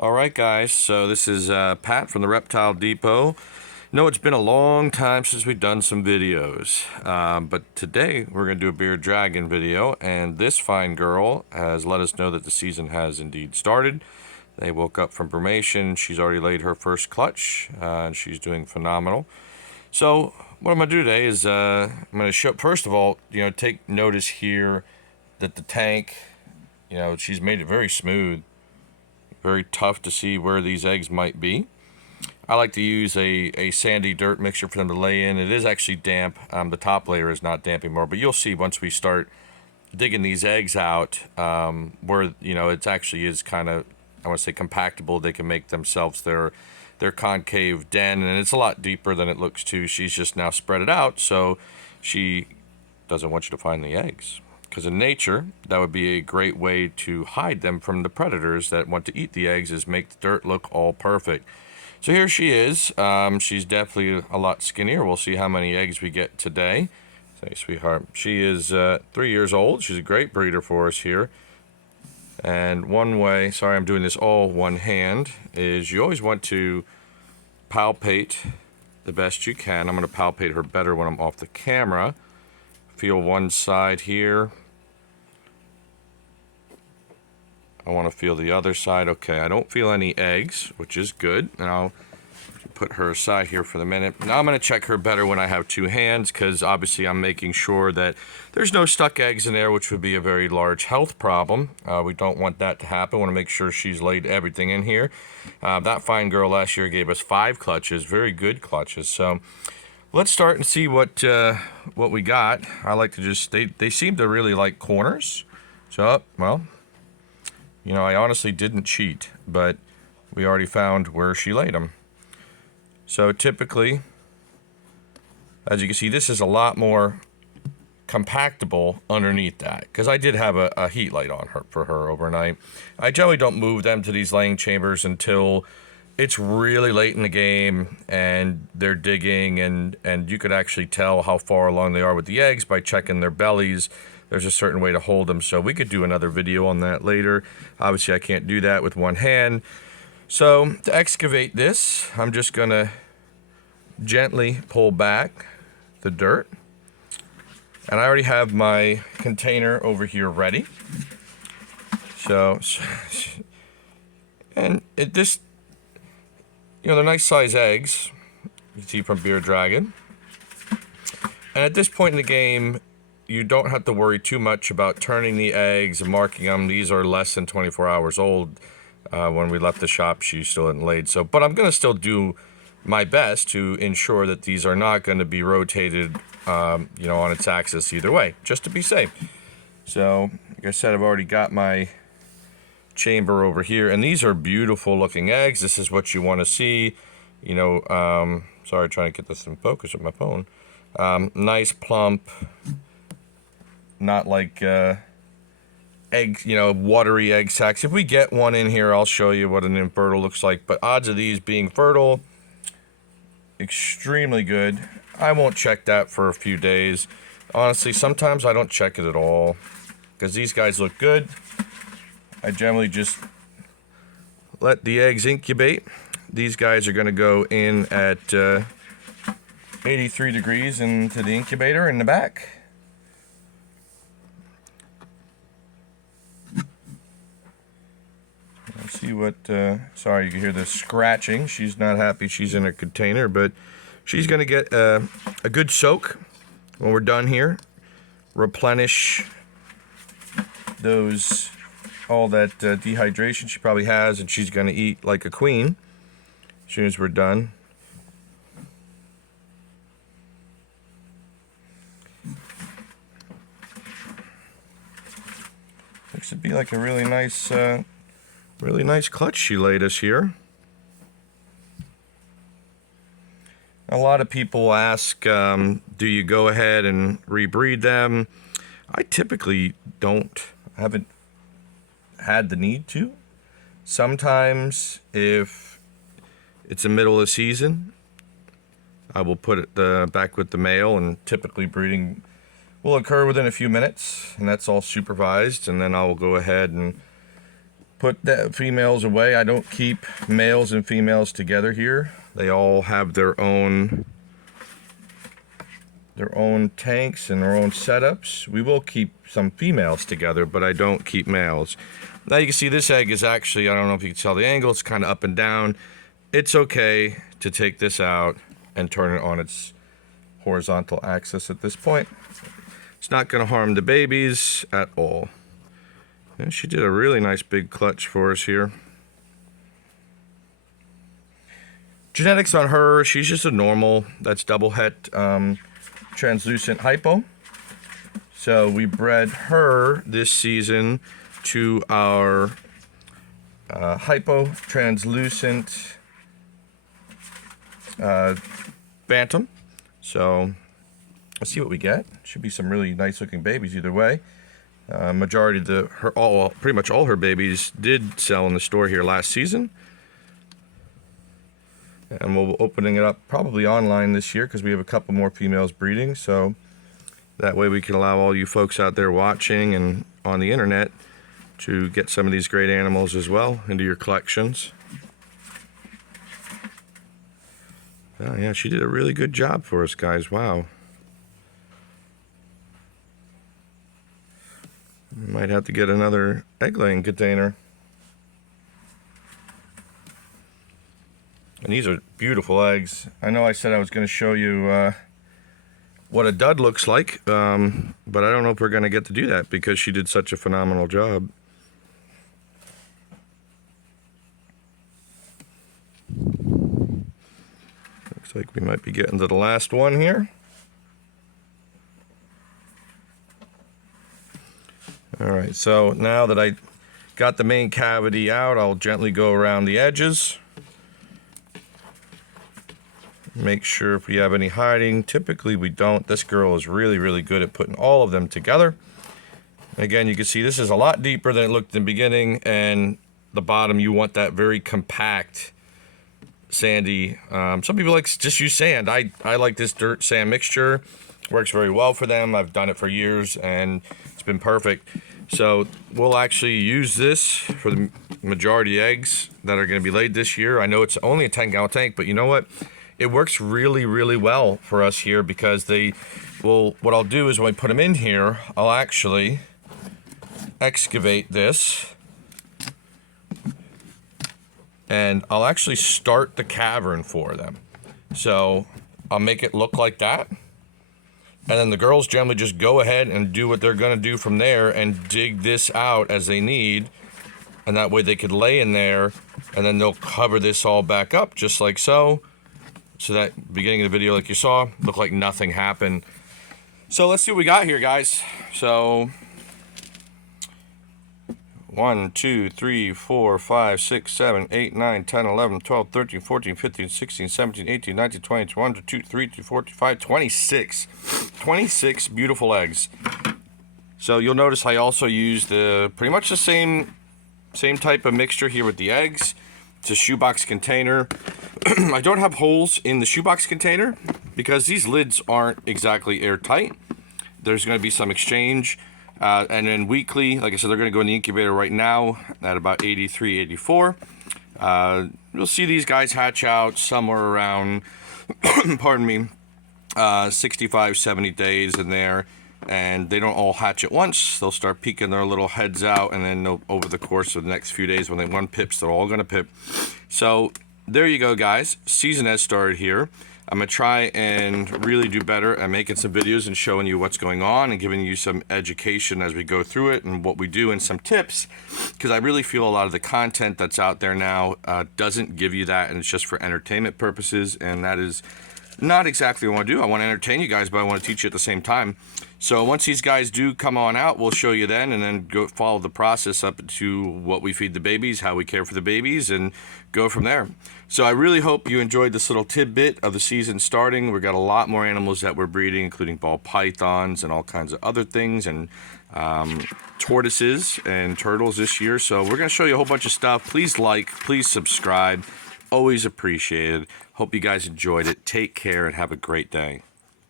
Alright guys, so this is Pat from the Reptile Depot. No, it's been a long time since we've done some videos, but today we're going to do a bearded dragon video, and this fine girl has let us know that the season has indeed started. They woke up from brumation, she's already laid her first clutch, and she's doing phenomenal. So what I'm going to do today is I'm going to show, first of all, take notice here that the tank, she's made it very smooth. Very tough to see where these eggs might be. I like to use a sandy dirt mixture for them to lay in. It is actually damp. The top layer is not damp anymore, but you'll see once we start digging these eggs out where, it actually is kind of, I want to say, compactable. They can make themselves their concave den, and it's a lot deeper than it looks too. She's just now spread it out, so she doesn't want you to find the eggs. Because in nature, that would be a great way to hide them from the predators that want to eat the eggs, is make the dirt look all perfect. So here she is. She's definitely a lot skinnier. We'll see how many eggs we get today. Say, sweetheart. She is 3 years old. She's a great breeder for us here. And one way, sorry I'm doing this all one hand, is you always want to palpate the best you can. I'm going to palpate her better when I'm off the camera. Feel one side here. I want to feel the other side. Okay, I don't feel any eggs, which is good. Now, put her aside here for the minute. Now I'm going to check her better when I have two hands, because obviously I'm making sure that there's no stuck eggs in there, which would be a very large health problem. We don't want that to happen. We want to make sure she's laid everything in here. That fine girl last year gave us 5 clutches, very good clutches. So let's start and see what we got. I like to just, they seem to really like corners. So, well, I honestly didn't cheat, but we already found where she laid them. So typically, as you can see, this is a lot more compactable underneath that, because I did have a heat light on her for her overnight. I generally don't move them to these laying chambers until it's really late in the game and they're digging, and you could actually tell how far along they are with the eggs by checking their bellies. There's a certain way to hold them, so we could do another video on that later. Obviously, I can't do that with one hand. So to excavate this, I'm just gonna gently pull back the dirt. And I already have my container over here ready. So and this, they're nice size eggs, you can see from Bearded Dragon. And at this point in the game, you don't have to worry too much about turning the eggs and marking them. These are less than 24 hours old. When we left the shop, she still hadn't laid. So, but I'm going to still do my best to ensure that these are not going to be rotated, on its axis either way, just to be safe. So, like I said, I've already got my chamber over here, and these are beautiful looking eggs. This is what you want to see. Sorry, trying to get this in focus with my phone. Nice, plump, not like egg, watery egg sacs. If we get one in here, I'll show you what an infertile looks like. But odds of these being fertile, extremely good. I won't check that for a few days. Honestly, sometimes I don't check it at all, because these guys look good. I generally just let the eggs incubate. These guys are going to go in at 83 degrees into the incubator in the back. See what, sorry, you can hear the scratching. She's not happy she's in a container, but she's going to get a good soak when we're done here. Replenish all that dehydration she probably has, and she's going to eat like a queen as soon as we're done. Looks to be like a really nice clutch she laid us here. A lot of people ask, do you go ahead and rebreed them? I typically haven't had the need to. Sometimes if it's the middle of the season, I will put it back with the male, and typically breeding will occur within a few minutes, and that's all supervised, and then I will go ahead and put the females away. I don't keep males and females together here. They all have their own tanks and their own setups. We will keep some females together, but I don't keep males. Now you can see this egg is actually, I don't know if you can tell the angle, it's kind of up and down. It's okay to take this out and turn it on its horizontal axis at this point. It's not going to harm the babies at all. And she did a really nice big clutch for us here. Genetics on her, she's just a normal, that's double het translucent hypo. So we bred her this season to our hypo translucent bantam. So let's see what we get. Should be some really nice looking babies either way. Majority of pretty much all her babies did sell in the store here last season. And we'll be opening it up probably online this year because we have a couple more females breeding. So that way we can allow all you folks out there watching and on the internet to get some of these great animals as well into your collections. Oh yeah, she did a really good job for us, guys. Wow. Might have to get another egg laying container. And these are beautiful eggs. I know I said I was going to show you what a dud looks like, but I don't know if we're going to get to do that because she did such a phenomenal job. Looks like we might be getting to the last one here. Alright, so now that I got the main cavity out, I'll gently go around the edges. Make sure if we have any hiding. Typically we don't. This girl is really, really good at putting all of them together. Again, you can see this is a lot deeper than it looked in the beginning, and the bottom you want that very compact, sandy. Some people like just use sand. I like this dirt sand mixture. Works very well for them. I've done it for years and it's been perfect. So we'll actually use this for the majority of eggs that are going to be laid this year. I know it's only a 10-gallon tank, but you know what? It works really, really well for us here because what I'll do is when we put them in here, I'll actually excavate this and I'll actually start the cavern for them. So I'll make it look like that. And then the girls generally just go ahead and do what they're going to do from there and dig this out as they need. And that way they could lay in there and then they'll cover this all back up just like so. So that beginning of the video, like you saw, looked like nothing happened. So let's see what we got here, guys. So 1, 2, 3, 4, 5, 6, 7, 8, 9, 10, 11, 12, 13, 14, 15, 16, 17, 18, 19, 20, 21, 22, 23, 24, 25, 26. 26 beautiful eggs. So you'll notice I also used pretty much the same type of mixture here with the eggs. It's a shoebox container. I don't have holes in the shoebox container because these lids aren't exactly airtight. There's going to be some exchange. And then weekly, like I said, they're going to go in the incubator right now at about 83, 84. You'll see these guys hatch out somewhere around, pardon me, 65, 70 days in there. And they don't all hatch at once. They'll start peeking their little heads out, and then over the course of the next few days, when one pips, they're all going to pip. So there you go, guys. Season has started here. I'm going to try and really do better at making some videos and showing you what's going on and giving you some education as we go through it and what we do and some tips, because I really feel a lot of the content that's out there now doesn't give you that, and it's just for entertainment purposes, and that is not exactly what I want to do. I want to entertain you guys, but I want to teach you at the same time. So once these guys do come on out, we'll show you then, and then go follow the process up to what we feed the babies, how we care for the babies, and go from there. So I really hope you enjoyed this little tidbit of the season starting. We've got a lot more animals that we're breeding, including ball pythons and all kinds of other things, and tortoises and turtles this year. So we're going to show you a whole bunch of stuff. Please like, please subscribe. Always appreciated. Hope you guys enjoyed it. Take care and have a great day.